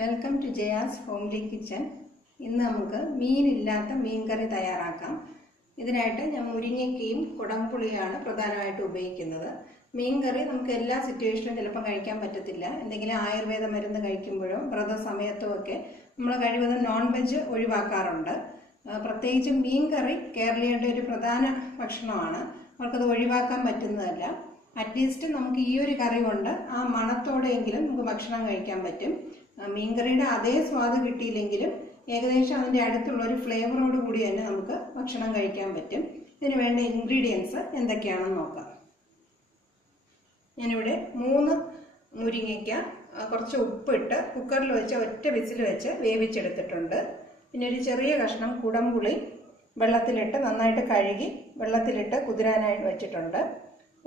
Welcome to Jaya's homely kitchen. ഇന്ന് നമുക്ക് മീനില്ലാത്ത മീൻകറി തയ്യാറാക്കാം. ഇതിനായിട്ട് ഞാൻ മുരിങ്ങയ്ക്കയും കുടംപുളിയാണ് പ്രധാനമായിട്ട് ഉപയോഗിക്കുന്നത്. മീൻകറി നമുക്ക് എല്ലാ സിറ്റുവേഷനിലും ചിലപ്പോൾ കഴിക്കാൻ പറ്റത്തില്ല. എന്തെങ്കിലും ആയുർവേദ മരുന്ന് കഴിക്കുമ്പോഴോ വ്രത സമയത്തോ ഒക്കെ നമ്മൾ കഴിവതും നോൺ വെജ് ഒഴിവാക്കാറുണ്ട്. പ്രത്യേകിച്ച് മീൻകറി കേരളീയരുടെ ഒരു പ്രധാന ഭക്ഷണമാണ്. അവർക്കത് ഒഴിവാക്കാൻ പറ്റുന്നതല്ല. അറ്റ്ലീസ്റ്റ് നമുക്ക് ഈ ഒരു കറി കൊണ്ട് ആ മണത്തോടെയെങ്കിലും നമുക്ക് ഭക്ഷണം കഴിക്കാൻ പറ്റും. മീൻകറിയുടെ അതേ സ്വാദ് കിട്ടിയില്ലെങ്കിലും ഏകദേശം അതിൻ്റെ അടുത്തുള്ള ഒരു ഫ്ലേവറോട് കൂടി തന്നെ നമുക്ക് ഭക്ഷണം കഴിക്കാൻ പറ്റും. ഇതിന് വേണ്ട ഇൻഗ്രീഡിയൻസ് എന്തൊക്കെയാണെന്ന് നോക്കാം. ഞാനിവിടെ 3 മുരിങ്ങയ്ക്ക കുറച്ച് ഉപ്പിട്ട് കുക്കറിൽ വെച്ച് ഒറ്റ വിസിൽ വെച്ച് വേവിച്ചെടുത്തിട്ടുണ്ട്. പിന്നെ ഒരു ചെറിയ കഷ്ണം കുടംപുളി വെള്ളത്തിലിട്ട് നന്നായിട്ട് കഴുകി വെള്ളത്തിലിട്ട് കുതിരാനായിട്ട് വെച്ചിട്ടുണ്ട്.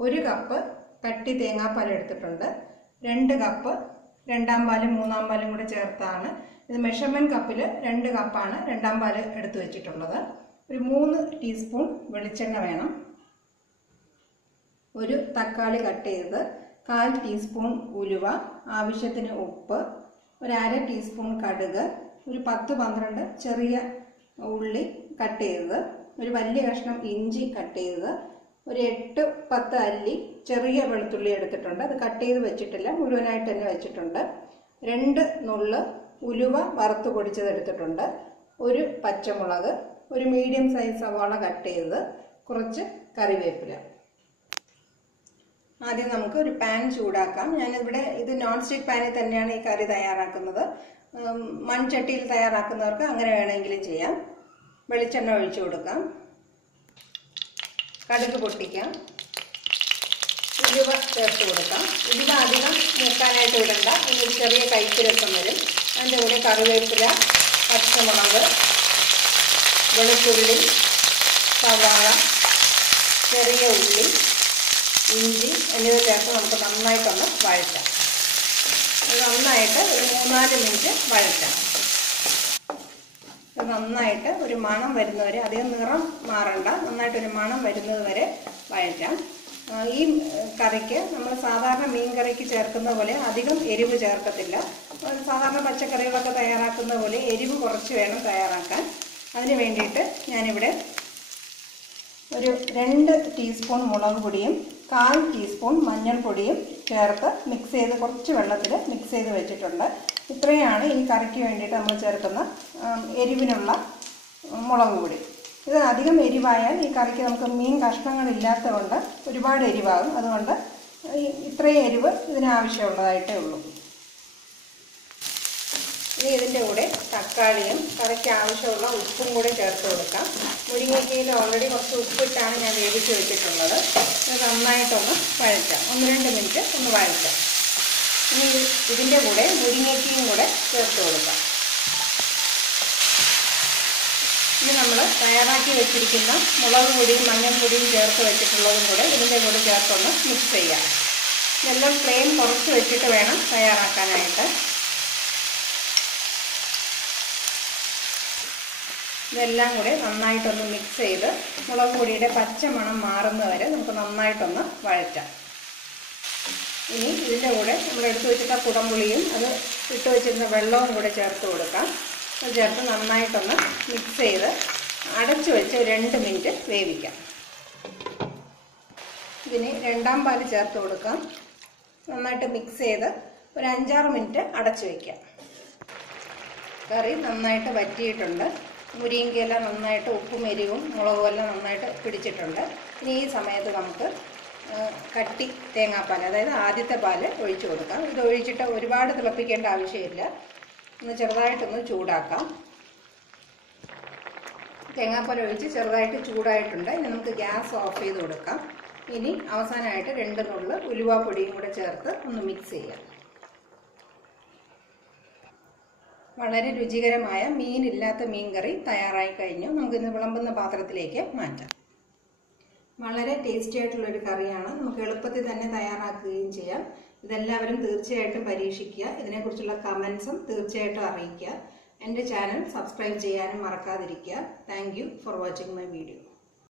1 കപ്പ് കട്ടി തേങ്ങാപ്പാൽ എടുത്തിട്ടുണ്ട്. 2 കപ്പ് രണ്ടാം പാലും 3-ാം പാലും കൂടെ ചേർത്താണ്. ഇത് മെഷർമെന്റ് കപ്പിൽ 2 കപ്പാണ് രണ്ടാം പാല് എടുത്തു വെച്ചിട്ടുള്ളത്. ഒരു 3 ടീസ്പൂൺ വെളിച്ചെണ്ണ വേണം. 1 തക്കാളി കട്ട് ചെയ്ത്, 1/4 ടീസ്പൂൺ ഉലുവ, ആവശ്യത്തിന് ഉപ്പ്, ഒരു 1/2 ടീസ്പൂൺ കടുക്, ഒരു 10-12 ചെറിയ ഉള്ളി കട്ട് ചെയ്തത്, ഒരു വലിയ കഷ്ണം ഇഞ്ചി കട്ട് ചെയ്തത്, ഒരു 8-10 അല്ലി ചെറിയ വെളുത്തുള്ളി എടുത്തിട്ടുണ്ട്. അത് കട്ട് ചെയ്ത് വെച്ചിട്ടില്ല, മുഴുവനായിട്ട് തന്നെ വെച്ചിട്ടുണ്ട്. 2 നുള്ള് ഉലുവ വറുത്ത് പൊടിച്ചത് എടുത്തിട്ടുണ്ട്. 1 പച്ചമുളക്, ഒരു മീഡിയം സൈസ് സവാള കട്ട് ചെയ്തത്, കുറച്ച് കറിവേപ്പില. ആദ്യം നമുക്ക് ഒരു പാൻ ചൂടാക്കാം. ഞാനിവിടെ ഇത് നോൺ സ്റ്റിക്ക് പാനിൽ തന്നെയാണ് ഈ കറി തയ്യാറാക്കുന്നത്. മൺചട്ടിയിൽ തയ്യാറാക്കുന്നവർക്ക് അങ്ങനെ വേണമെങ്കിലും ചെയ്യാം. വെളിച്ചെണ്ണ ഒഴിച്ചു കൊടുക്കാം. കടുക് പൊട്ടിക്കാം. ഉലുവ ചേർത്ത് കൊടുക്കാം. ഉലുവ അധികം മൂക്കാനായിട്ട് വിടണ്ട, അതിനൊരു ചെറിയ കയ്പരസം വരും. അതിൻ്റെ കൂടെ കറിവേപ്പില, പച്ചമുളക്, വെളുത്തുള്ളി, സവാള, ചെറിയ ഉള്ളി, ഇഞ്ചി എന്നിവ ചേർത്ത് നമുക്ക് നന്നായിട്ടൊന്ന് വഴറ്റാം. അത് നന്നായിട്ട് ഒരു 3-4 മിനിറ്റ് വഴറ്റാം. നന്നായിട്ട് ഒരു മണം വരുന്നവരെ, അധികം നിറം മാറണ്ട, നന്നായിട്ടൊരു മണം വരുന്നത് വരെ വഴറ്റാം. ഈ കറിക്ക് നമ്മൾ സാധാരണ മീൻ കറിക്ക് ചേർക്കുന്ന പോലെ അധികം എരിവ് ചേർക്കത്തില്ല. സാധാരണ പച്ചക്കറികളൊക്കെ തയ്യാറാക്കുന്ന പോലെ എരിവ് കുറച്ച് വേണം തയ്യാറാക്കാൻ. അതിന് വേണ്ടിയിട്ട് ഞാനിവിടെ ഒരു 2 ടീസ്പൂൺ മുളക് പൊടിയും 1/4 ടീസ്പൂൺ മഞ്ഞൾപ്പൊടിയും ചേർത്ത് മിക്സ് ചെയ്ത് കുറച്ച് വെള്ളത്തിൽ മിക്സ് ചെയ്ത് വെച്ചിട്ടുണ്ട്. ഇത്രയാണ് ഈ കറിക്ക് വേണ്ടിയിട്ട് നമ്മൾ ചേർക്കുന്ന എരിവിനുള്ള മുളക് പൊടി. ഇത് അധികം എരിവായാൽ ഈ കറിക്ക് നമുക്ക് മീൻ കഷ്ണങ്ങളില്ലാത്തതുകൊണ്ട് ഒരുപാട് എരിവാകും. അതുകൊണ്ട് ഇത്രയും എരിവ് ഇതിനാവശ്യമുള്ളതായിട്ടേ ഉള്ളൂ. ഇനി ഇതിൻ്റെ കൂടെ തക്കാളിയും കറിക്ക് ആവശ്യമുള്ള ഉപ്പും കൂടെ ചേർത്ത് കൊടുക്കാം. മുരിങ്ങയ്ക്കയിൽ ഓൾറെഡി കുറച്ച് ഉപ്പിട്ടാണ് ഞാൻ വേവിച്ച് വെച്ചിട്ടുള്ളത്. ഇത് നന്നായിട്ടൊന്ന് വഴറ്റാം. 1-2 മിനിറ്റ് ഒന്ന് വഴറ്റാം. ഇനി ഇതിൻ്റെ കൂടെ മുരിങ്ങയ്ക്കയും കൂടെ ചേർത്ത് കൊടുക്കാം. ഇനി നമ്മൾ തയ്യാറാക്കി വെച്ചിരിക്കുന്ന മുളക് പൊടിയും മഞ്ഞൾപ്പൊടിയും ചേർത്ത് വെച്ചിട്ടുള്ളതും കൂടെ ഇതിൻ്റെ കൂടെ ചേർത്തൊന്ന് മിക്സ് ചെയ്യാം. ഇതെല്ലാം ഫ്ലെയിം കുറച്ച് വെച്ചിട്ട് വേണം തയ്യാറാക്കാനായിട്ട്. ഇതെല്ലാം കൂടെ നന്നായിട്ടൊന്ന് മിക്സ് ചെയ്ത് മുളക് പൊടിയുടെ പച്ച മണം മാറുന്നവരെ നമുക്ക് നന്നായിട്ടൊന്ന് വഴറ്റാം. ഇനി ഇതിൻ്റെ കൂടെ നമ്മൾ എടുത്തു വെച്ചിട്ട കുടംപുളിയും അത് ഇട്ട് വെച്ചിരുന്ന വെള്ളവും കൂടെ ചേർത്ത് കൊടുക്കാം. അത് ചേർത്ത് നന്നായിട്ടൊന്ന് മിക്സ് ചെയ്ത് അടച്ചു വെച്ച് 2 മിനിറ്റ് വേവിക്കാം. ഇതിന് രണ്ടാം പാല് ചേർത്ത് കൊടുക്കാം. നന്നായിട്ട് മിക്സ് ചെയ്ത് ഒരു 5-6 മിനിറ്റ് അടച്ചു വയ്ക്കാം. കറി നന്നായിട്ട് വറ്റിയിട്ടുണ്ട്. മുരിങ്ങയിലെല്ലാം നന്നായിട്ട് ഉപ്പും എരിവും മുളകും എല്ലാം നന്നായിട്ട് പിടിച്ചിട്ടുണ്ട്. ഇനി ഈ സമയത്ത് നമുക്ക് കട്ടി തേങ്ങാപ്പാൽ, അതായത് ആദ്യത്തെ പാല് ഒഴിച്ചു കൊടുക്കാം. ഇത് ഒഴിച്ചിട്ട് ഒരുപാട് തിളപ്പിക്കേണ്ട ആവശ്യമില്ല. ഒന്ന് ചെറുതായിട്ടൊന്ന് ചൂടാക്കാം. തേങ്ങാപ്പാൽ ഒഴിച്ച് ചെറുതായിട്ട് ചൂടായിട്ടുണ്ട്. ഇനി നമുക്ക് ഗ്യാസ് ഓഫ് ചെയ്ത് കൊടുക്കാം. ഇനി അവസാനമായിട്ട് 2 നുള്ള് ഉലുവാപ്പൊടിയും കൂടെ ചേർത്ത് ഒന്ന് മിക്സ് ചെയ്യാം. വളരെ രുചികരമായ മീനില്ലാത്ത മീൻകറി തയ്യാറായി കഴിഞ്ഞു. നമുക്കിന്ന് വിളമ്പുന്ന പാത്രത്തിലേക്ക് മാറ്റാം. വളരെ ടേസ്റ്റി ആയിട്ടുള്ളൊരു കറിയാണ്. നമുക്ക് എളുപ്പത്തിൽ തന്നെ തയ്യാറാക്കുകയും ചെയ്യാം. ഇതെല്ലാവരും തീർച്ചയായിട്ടും പരീക്ഷിക്കുക. ഇതിനെക്കുറിച്ചുള്ള കമൻസും തീർച്ചയായിട്ടും അറിയിക്കുക. എൻ്റെ ചാനൽ സബ്സ്ക്രൈബ് ചെയ്യാനും മറക്കാതിരിക്കുക. Thank you for watching my video.